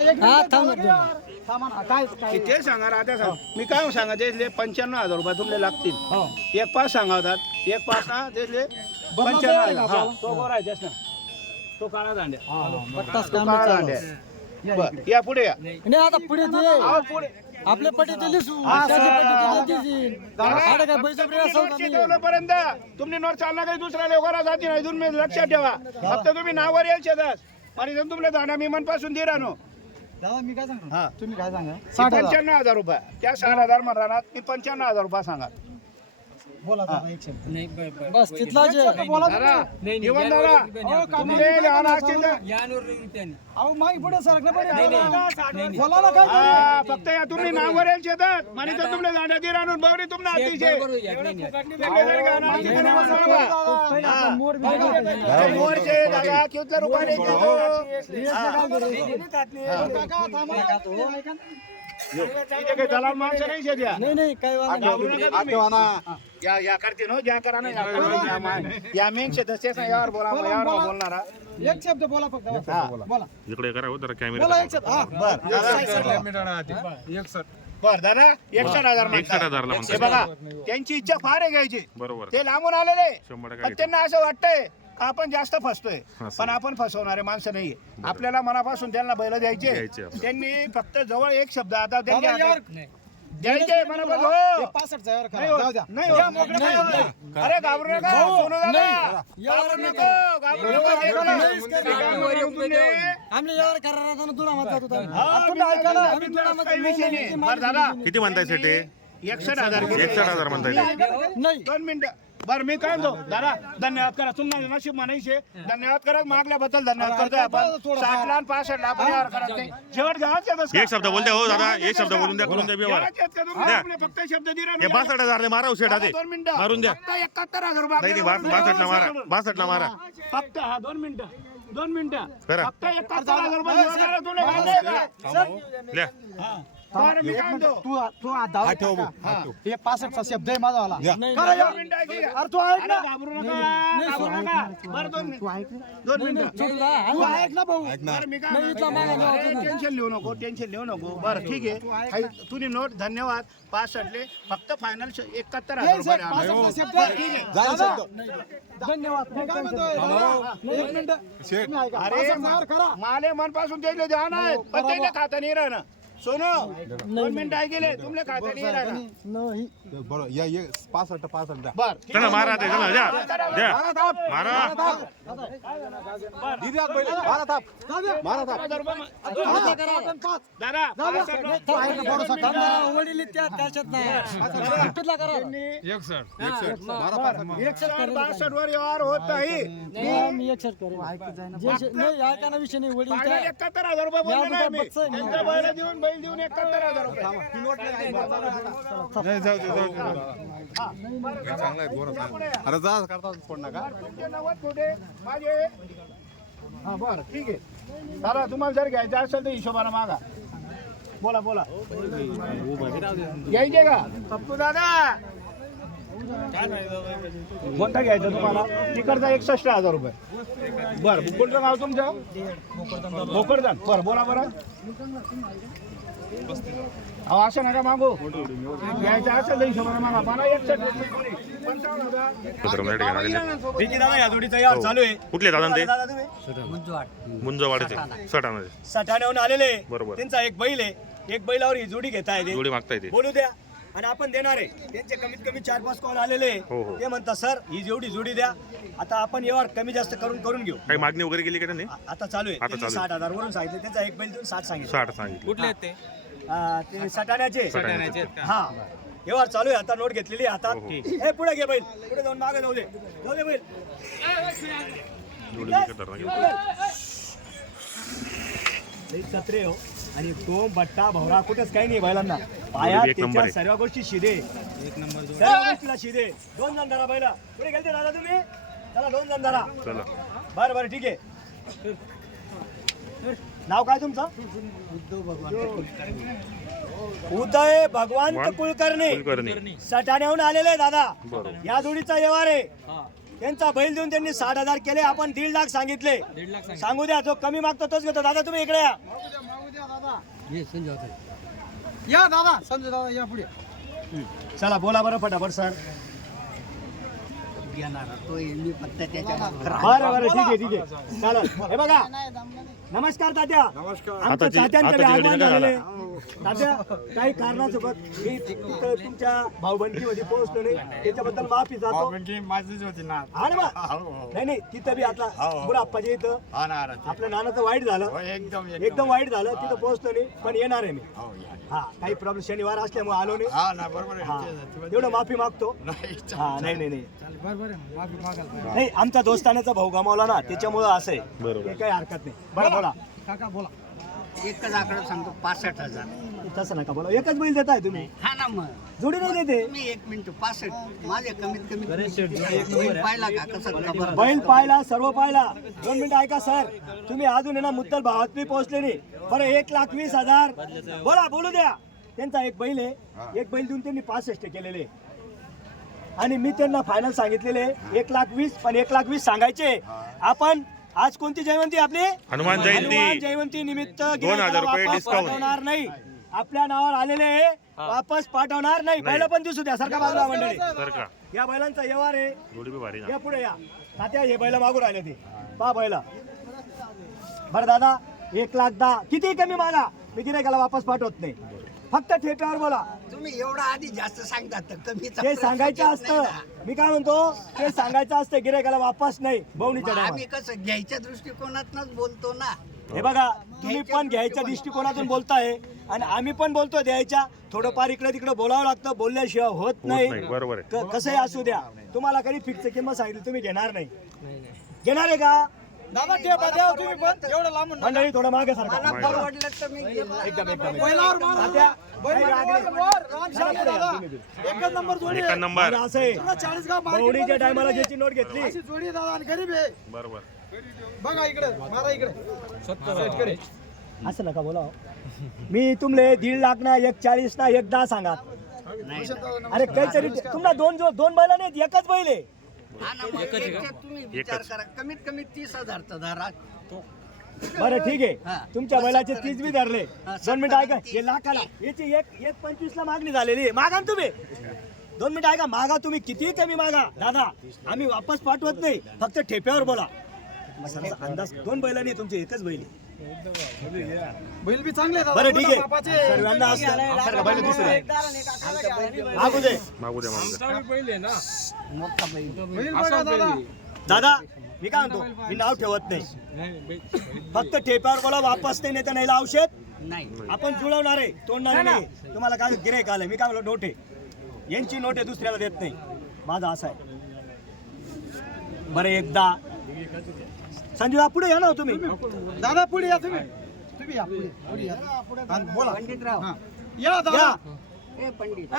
हा थांब काय की ते सांगा आता सांग. मी काय सांगा त्यातले पंच्याण्णव हजार रुपये तुमले लागतील. हो. एक पाच सांगा होतात एक पाच ना त्यातले पंच्याण्णव हजार. हा? तो गोरा आहे त्याच ना. तो काळा दांड्या. तो काम काळा चालू दांड्या. या बरं, या पुढे या. नाही आता पुढे ते. अहो, पुढे. आपल्या पट्टी ते लिसू. हा, त्याची सर. पट्टी ते देतील. आता काय बळजबरी असं का नाही? पर्यंत तुम्ही नोट चालना काही दुसऱ्या लोकांना जाती नाही. तुम्ही लक्षात ठेवा. फक्त तुम्ही नावावर यायचे शेतात. आणि इथून तुमले दाना मी मनपासून दे राहनो दादा मी काय सांगतो? हा. तुम्ही काय सांगा? पंच्याण्णव हजार रुपये. त्या साठ हजार म्हणणार मी पंच्याण्णव हजार रुपये सांगा. बोला दादा एक शब्द बस. बोला दादा दादा अहो, कामाला लहान असतील तर अहो मागे पुढे सरकलं पाहिजे बोला ना काय हा, फक्त या तुम्ही यायचे शेतात आणि तर तुमले दांड्या दे राहनो बवरी तुमने अतिशय. हा. बी मोरचे दादा रुपयाने देतो? काका, थांबा. ऐका ना. इथे काही दलाल माणसं नाही. शेत्या नाही नाही काय वाला नाही. घाबरू नका तुम्ही. या या करते ना ज्या करा ना या करा, या मान. या मेन शेतच यावर बोला बोला, यावर बोला. बोलणारा. एक शब्द बोला फक्त हा. बोला. इकडे करा हो जरा बोला एक कॅमेरा शब्द. हा. बर दादा बर. दादा एकसठ हजार एकसठ हजारला म्हणतात. हे. बघा त्यांची इच्छा फार आहे घ्यायची. बरोबर. ते लांबून आलेले शंभर टक्के त्यांना असं वाटतंय आपण जास्त फसतोय. पण आपण फसवणारे माणसं नाहीये. आपल्याला मनापासून त्यांना बैल द्यायचे. द्यायचे आपण. त्यांनी फक्त जवळ एक शब्द आता द्यायचे मनापासून. हे. हो. पासष्ट चा यावर नाही करा. जाऊ हो, द्या. नाही हो. अरे घाबरू नका सोनू दादा. घाबरू नको घाबरू आम्ही यावर होता हा. आम्ही तुला काही विषय नाही. बरं दादा. किती म्हणताय सेटे एकसठ हजार. एकसठ हजार म्हणताय. ते. नाही. दोन मिनिटं. बरं मी काय म्हणतो? दादा धन्यवाद करा. तुम्हाला नशीब म्हणायचे. धन्यवाद करा. मागल्याबद्दल धन्यवाद करतोय आपण. साठ ला पासष्ट करत? एक शब्द बोलते हो दादा. एक शब्द बोलून द्या करून द्या व्यवहार? द्या. फक्त शब्द दिला हे बासष्ट हजार मारा शेटा ते दोन मिनिटं. मारून द्या. फक्त एकाहत्तर हजार रुपये नाही आपल्याला नाही बासष्ट ला मारा. बासष्ट ला मारा. फक्त हा दोन मिनिटं. दोन मिनिटं. करा. फक्त एकाहत्तर हजार रुपये तुला का? द्या. बरं, मी काय म्हणतो? तू तू आ- दावा हा. हे. पासष्टचा शब्द आहे माझा वाला नाही करा या. दोन मिनिटं ऐक की. अरे तू ऐक अरे ना. घाबरू नका. घाबरू नका. बरं दोन मिनिटं. दोन मिनिटं. चुकला. तू ऐक ना भाऊ. बरं मी काय नाही, इथला मागा म्हणतो, नाही, अरे, टेन्शन लिहू नको टेन्शन लिहू नको. बरं ठीक आहे. तुम्ही नोट धन्यवाद. पाच सटले फक्त फायनल एकाहत्तर हजार हे रुपये साहेब, आले. पासष्टचा शब्द आहे. दादा, धन्यवाद. मी काय म्हणतोय? दादा, एक मिनिट. तुम्ही ऐका. अरे पासष्ट हजार करा. माले मनपासून त्याला द्या ना पण त्याला खाता नाही राहणं. सोनो दोन मिनिटं ऐकले तुमले खाता नाही राहणं नाही. बरोबर या ये पासष्ट पासष्ट द्या. बर ठीक चला आहे. मारा ते चला द्या. द्या. मारा दिदी आत पहिले मारा थाप मारा थाप हजार रुपये मा- दादा नाही बासष्ट वर व्यवहार होत नाही. नाही, मी एक करेन जे शे- नाही ऐका ना विषय नाही वडील एकाहत्तर हजार रुपये बोललो या ना मी रुपये बच्चा आहे. त्यांच्या बैल देऊन बैल देऊन एकाहत्तर हजार रुपये. चांगला आहे बोरा अरे जा करता फोन नका. तुमचे नव्वद छोटे माझे. हा बरं ठीक आहे. दादा तुम्हाला जर घ्यायचं असेल तर हिशोबाने मागा. बोला बोला. घ्यायचे का? पप्पू दादा. कोणता घ्यायचा तुम्हाला? तिकडचा एकसष्ट हजार रुपये. बरं कोणतं गाव तुमचं? भोकरदान बरं बोला बरं अहो असं नका मागू. घ्यायचं असेल तर हिशोबाने मागा. मला पंचावन्न दादा या जोडीचा हो. चालू आहे. कुठले दादा ते? दादा तुम्ही? मुंजवाडीचे. सटाणाचे सठाण्याहून आलेले. बरोबर. त्यांचा एक बैल आहे. एक बैलावर ही जोडी घेता येते. जोडी मागता येते. बोलू द्या. आणि आपण देणार आहे. त्यांचे कमीत कमी चार पाच कॉल आलेले हो, हो. ते म्हणतात सर ही जेवढी जोडी द्या. आता आपण यावर कमी जास्त करून करून घेऊ. काही मागणी वगैरे केली का त्यांनी? आ- आता चालू आहे. आता त्यांनी चालू आहे. साठ हजार वरून सांगितलं. त्यांचा एक बैल देऊन साठ सांगितलं. साठ सांगितले. हा, ते? सटाण्याचे. सटाण्याचे. हा. व्यवहार चालू आहे. आता नोट घेतलेली आहे हातात हो, हो. ए पुढे घे बैल. पुढे जाऊन मागे जाऊ दे. जाऊ दे बैल. लई छत्रे हो. आणि तो बट्टा भवरा कुठेच काही नाही बैलांना. एक नंबर त्याच्या आहे. सर्व गोष्टी शिदे. एक नंबर सर्व गोष्टीला शिदे. दोन जण धरा बैला. पुढे गेलते दादा तुम्ही? चला दोन जण धरा. चला. बरं बरं ठीक आहे. नाव काय तुमचं? उदय भगवान भगवान कुलकर्णी. कुलकर्णी. सटाण्याहून आलेले दादा. या जोडीचा व्यवहार आहे. त्यांचा बैल देऊन त्यांनी साठ हजार केले. आपण दीड लाख सांगितले. सांगू द्या जो कमी मागतो तोच घेतो. दादा तुम्ही इकडे या. या दादा. संजय दादा या पुढे. चला बोला बरं फटाफट सर. बरं बरं ठीक आहे ठीक आहे. चालेल. हे बघा. नमस्कार तात्या. आमच्या हाताची- तात्यांकडे आगमन झालेले तात्या काही कारणासोबत मी तिथं तुमच्या भाऊबंदीमध्ये पोहोचलो नाही. त्याच्याबद्दल माफी जातो. माझीच होती ना. हा ना बा? नाही नाही तिथं बी आता इथं. हा ना आपल्या नानाचं वाईट झालं. एकदम एकदम. वाईट झालं तिथं पोहोचलो नाही पण येणार आहे मी. हा काही प्रॉब्लेम शनिवार असल्यामुळे आलो नाही. हा ना बरोबर हा. तेवढं माफी मागतो. हा नाही नाही नाही. बरोबर आहे. माफी मागायला पाहिजे. नाही आमचा दोस्तानाचा भाऊ गमावला ना त्याच्यामुळं असं आहे. बरोबर. काही हरकत नाही. बरं बोला. काका बोला. एकच आकडा सांगतो पासष्ट हजार. तसं नका बोला. एकच बैल देताय तुम्ही. हा ना मग. जोडी नाही देते. तुम्ही एक मिनिट पासष्ट. माझे कमीत कमी बैल पाहिला का? कसं बैल पाहिला सर्व पाहिला. दोन मिनिटं ऐका सर. तुम्ही अजून आहे ना मुद्दल भावात बी पोहोचले नाही. बरं एक लाख वीस हजार. बोला बोलू द्या. त्यांचा एक बैल आहे. एक बैल देऊन त्यांनी पासष्ट केलेले. आणि मी त्यांना फायनल सांगितलेले एक लाख वीस पण एक लाख वीस सांगायचे. आपण आज कोणती जयवंती आपली? हनुमान जयंती. जयंती निमित्त हजार गिऱ्हाईकाला रुपये वापस discount. पाठवणार नाही. आपल्या नावावर आलेले वापस पाठवणार नाही. पहिलं पण दिसू द्या सारखा बाजूला मंडळी. तर का या बैलांचा व्यवहार आहे. जोडी बी भारी ना. या पुढे या. तात्या हे बैल मागून राहिले ते. पहा बैल. बरं दादा एक लाख दहा. किती कमी मागा? मी गिरायकाला वापस पाठवत नाही. फक्त ठेप्यावर बोला. तुम्ही एवढा आधी जास्त सांगतात तर कमीचा ते सांगायचं असतं. मी काय म्हणतो ते सांगायचं असतं गिरायकाला वापस नाही बवणीच्या आम्ही टायमात कसं घ्यायच्या दृष्टिकोनातनच बोलतो ना. हे बघा तुम्ही पण घ्यायच्या दृष्टिकोनातून. बोलताय आणि आम्ही पण बोलतो द्यायच्या. थोडंफार इकडे तिकडे बोलावं लागतं बोलल्याशिवाय होत होत नाही. नाही बरोबर आहे. क- कसंही असू द्या. तुम्हाला कधी फिक्स किंमत सांगितली तुम्ही घेणार नाही. घेणार आहे का? दादा ठेपा द्या तुम्ही पण एवढं लांबून नका. मंडळी थोडं मागे मला सारखा परवडलं तर मी घेईन. एकदम एकदम बैलावर मारा. तात्या, बैल काही राग नाही. वर, राम शाम दादा. एकच नंबर जोडी एका आहे. नंबर आणि असं आहे पूर्ण market टायमाला. ज्याची नोट घेतली अशी जोडी आहे दादा आणि गरीब आहे बरोबर बघा इकडे मारा इकडे असं नका बोला हो. मी तुमले दीड लाख ना एक चाळीस ना एक दहा सांगा अरे काहीतरी तुम्हाला दोन जो दोन बैल नाहीत एकच बैल आहे हा ना मग एकट्यात तुम्ही विचार करा. कमीत कमी तीस हजारचा धरा. बरं ठीक हा. आहे तुमच्या बैलाचे तीस बी धरले. दोन मिनिटं ऐका हे लाखाला याची एक एक पंचवीस ला मागणी झालेली आहे. मागा ना तुम्ही. दोन मिनिटं ऐका मागा तुम्ही. किती कमी मागा. दादा आम्ही वापस पाठवत नाही. फक्त ठेप्यावर बोला. मसाल्याचा अंदाज दोन बैल नाही तुमचे एकच बैल आहे. बैल बी चांगले. बरं ठीक बापाचे. आहे सर्वांना बैल दुसरे मागू दे. मागू द्या मागू द्या बैल बघा दादा. दादा मी काय म्हणतो? मी नाव ठेवत नाही. फक्त ठेप्यावर बोला वापस नाही तर नाही औषध नाही. आपण जुळवणार आहे तोडणार नाही. तुम्हाला काय गिरायक आलं मी काय म्हणलो? नोट यांची नोट दुसऱ्याला देत नाही. माझा असा आहे. बरं एकदा. संजय पुढे या ना हो तुम्ही. दादा पुढे या तुम्ही. तुम्ही या पुढे. पुढे या आणि बोला. पंडितराव. हा. या दादा. पंडित.